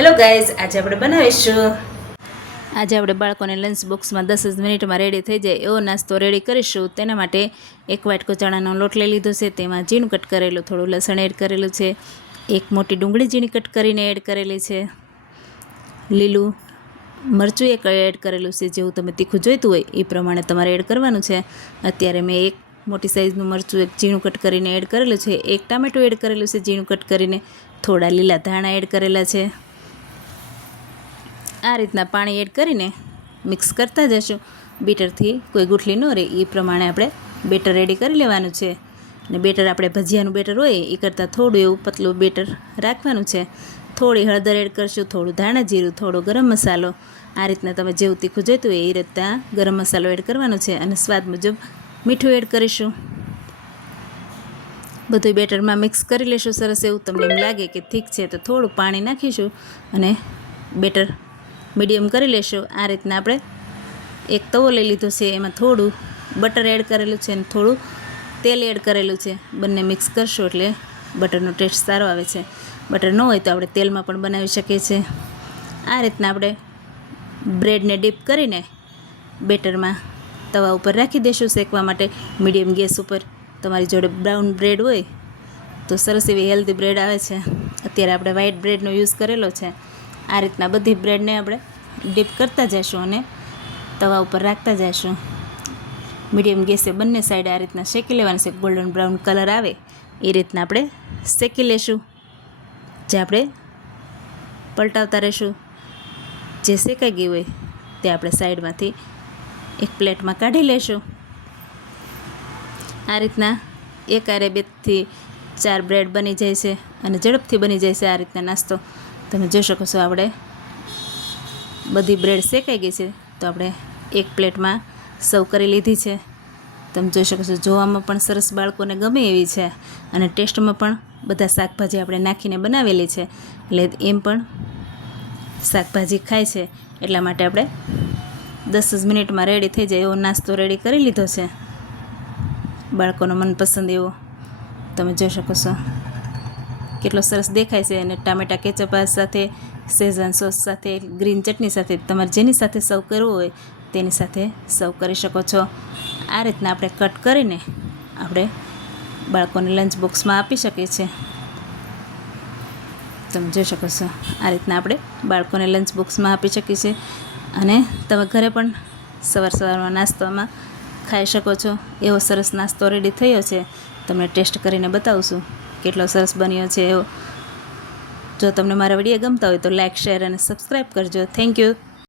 Hello guys, આજે આપણે બનાવીશું બાળકોને લંચ બોક્સમાં 10 જ મિનિટમાં રેડી થઈ જાય એવો નાસ્તો રેડી કરીશું। તેના માટે એક વાટકો ચણાનો લોટ લઈ લીધો છે, તેમાં ઝીણું કટ કરેલું થોડું લસણ એડ કરેલું છે, એક મોટી ડુંગળી ઝીણી કટ કરીને એડ કરેલી છે, લીલું મરચું એક એડ કરેલું છે, જેવું તમે તીખું જોઈતું હોય એ પ્રમાણે તમારે એડ કરવાનું છે। અત્યારે મેં એક મોટી સાઈઝનું મરચું એક ઝીણું કટ કરીને એડ કરેલું છે, એક ટામેટું એડ કરેલું છે ઝીણું કટ કરીને, થોડા લીલા ધાણા એડ કરેલા છે। આ રીતના પાણી એડ કરીને મિક્સ કરતા જશું। બીટરથી કોઈ ગુઠલી ન રહે એ પ્રમાણે આપણે બેટર રેડી કરી લેવાનું છે। અને બેટર આપણે ભજીયાનું બેટર હોય એ કરતાં થોડું એવું પતલું બેટર રાખવાનું છે। થોડી હળદર એડ કરશું, થોડું ધાણા જીરું, થોડો ગરમ મસાલો, આ રીતના તમે જેવું તીખું જોઈતું હોય એ રીતના ગરમ મસાલો એડ કરવાનો છે, અને સ્વાદ મુજબ મીઠું એડ કરીશું। બધું બેટરમાં મિક્સ કરી લેશું સરસ એવું। તમને એમ લાગે કે ઠીક છે તો થોડું પાણી નાખીશું અને બેટર મીડિયમ કરી લેશું। આ રીતના આપણે એક તવો લઈ લીધો છે, એમાં થોડું બટર એડ કરેલું છે અને થોડું તેલ એડ કરેલું છે, બંને મિક્સ કરશું એટલે બટરનો ટેસ્ટ સારો આવે છે। બટર ન હોય તો આપણે તેલમાં પણ બનાવી શકીએ છીએ। આ રીતના આપણે બ્રેડને ડીપ કરીને બેટરમાં તવા ઉપર રાખી દઈશું શેકવા માટે મીડિયમ ગેસ ઉપર। તમારી જોડે બ્રાઉન બ્રેડ હોય તો સરસ એવી હેલ્ધી બ્રેડ આવે છે, અત્યારે આપણે વ્હાઈટ બ્રેડનો યુઝ કરેલો છે। આ રીતના બધી બ્રેડને આપણે ડીપ કરતા જઈશું અને તવા ઉપર રાખતા જઈશું। મીડિયમ ગેસે બંને સાઈડ આ રીતના શેકી લેવાનું છે, ગોલ્ડન બ્રાઉન કલર આવે એ રીતના આપણે શેકી લેશું। જે આપણે પલટાવતા રહીશું, જે શેકાઈ ગઈ હોય તે આપણે સાઈડમાંથી એક પ્લેટમાં કાઢી લેશું। આ રીતના એક આરે 2 થી 4 બ્રેડ બની જાય છે અને ઝડપથી બની જાય છે આ રીતના નાસ્તો। તમે જોઈ શકો છો આપણે બધી બ્રેડ શેકાઈ ગઈ છે તો આપણે એક પ્લેટમાં સર્વ કરી લીધી છે। તમે જોઈ શકો છો જોવામાં પણ સરસ બાળકોને ગમે એવી છે, અને ટેસ્ટમાં પણ બધા શાકભાજી આપણે નાખીને બનાવેલી છે એટલે એમ પણ શાકભાજી ખાય છે, એટલા માટે આપણે 10 જ મિનિટમાં રેડી થઈ જાય એવો નાસ્તો રેડી કરી લીધો છે, બાળકોનો મનપસંદ એવો। તમે જોઈ શકો છો કેટલો સરસ દેખાય છે, અને ટામેટા કેચઅપ સાથે, શેઝવાન સોસ સાથે, ગ્રીન ચટણી સાથે, તમારે જેની સાથે સર્વ કરવું હોય તેની સાથે સર્વ કરી શકો છો। આ રીતના આપણે કટ કરીને આપણે બાળકોને લંચ બોક્સમાં આપી શકીએ છીએ। તમે જોઈ શકો છો આ રીતના આપણે બાળકોને લંચ બોક્સમાં આપી શકીએ છીએ, અને તમે ઘરે પણ સવારમાં નાસ્તામાં ખાઈ શકો છો। એવો સરસ નાસ્તો રેડી થયો છે, તમને ટેસ્ટ કરીને બતાવશું કેટલો સરસ બન્યો છે એવો। જો તમને મારા વિડીયો ગમતા હોય તો લાઇક, શેર અને સબસ્ક્રાઈબ કરજો। Thank you.